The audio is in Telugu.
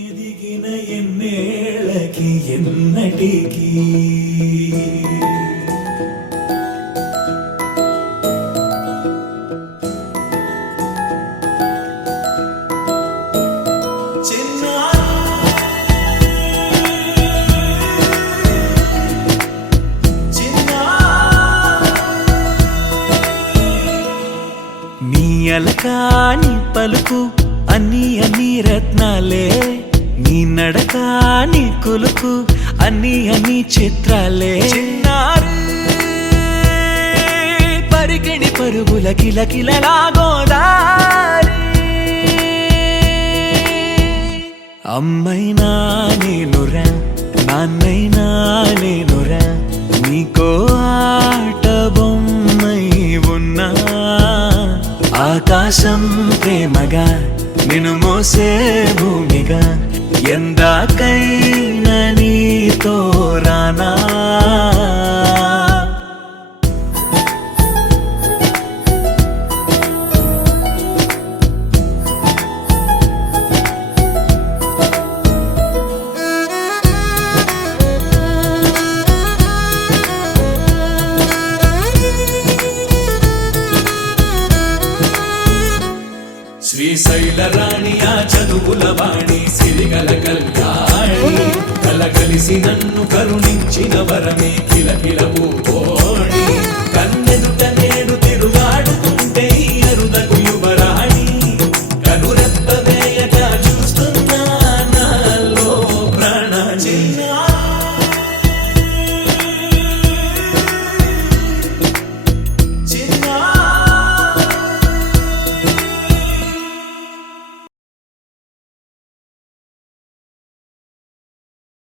ఎదిగిన ఎన్నేళ్ళకి ఎన్నటికి నీ అలకాని పలుకు అన్ని అన్ని రత్నాలే, నీ నడక నీ కులుకు అన్ని అన్ని చిత్రాలే. చిన్నారు పరికిణి పరుగుల కిలకిలలాగోదారి, అమ్మైనా నేనురా నాన్నైనా నేనురా, నీకో ఆట బొమ్మై ఉన్నా. ఆకాశం ప్రేమగా నిన్ను మోసే భూమిగా, ఎందాకైనా నీతో రానా. శ్రీశైల రాణి ఆ చదువుల వాణి, సిరిగల కళ్యాణి, కలగలిసి నన్ను కరుణించిన వరమే కిలకిల ఊ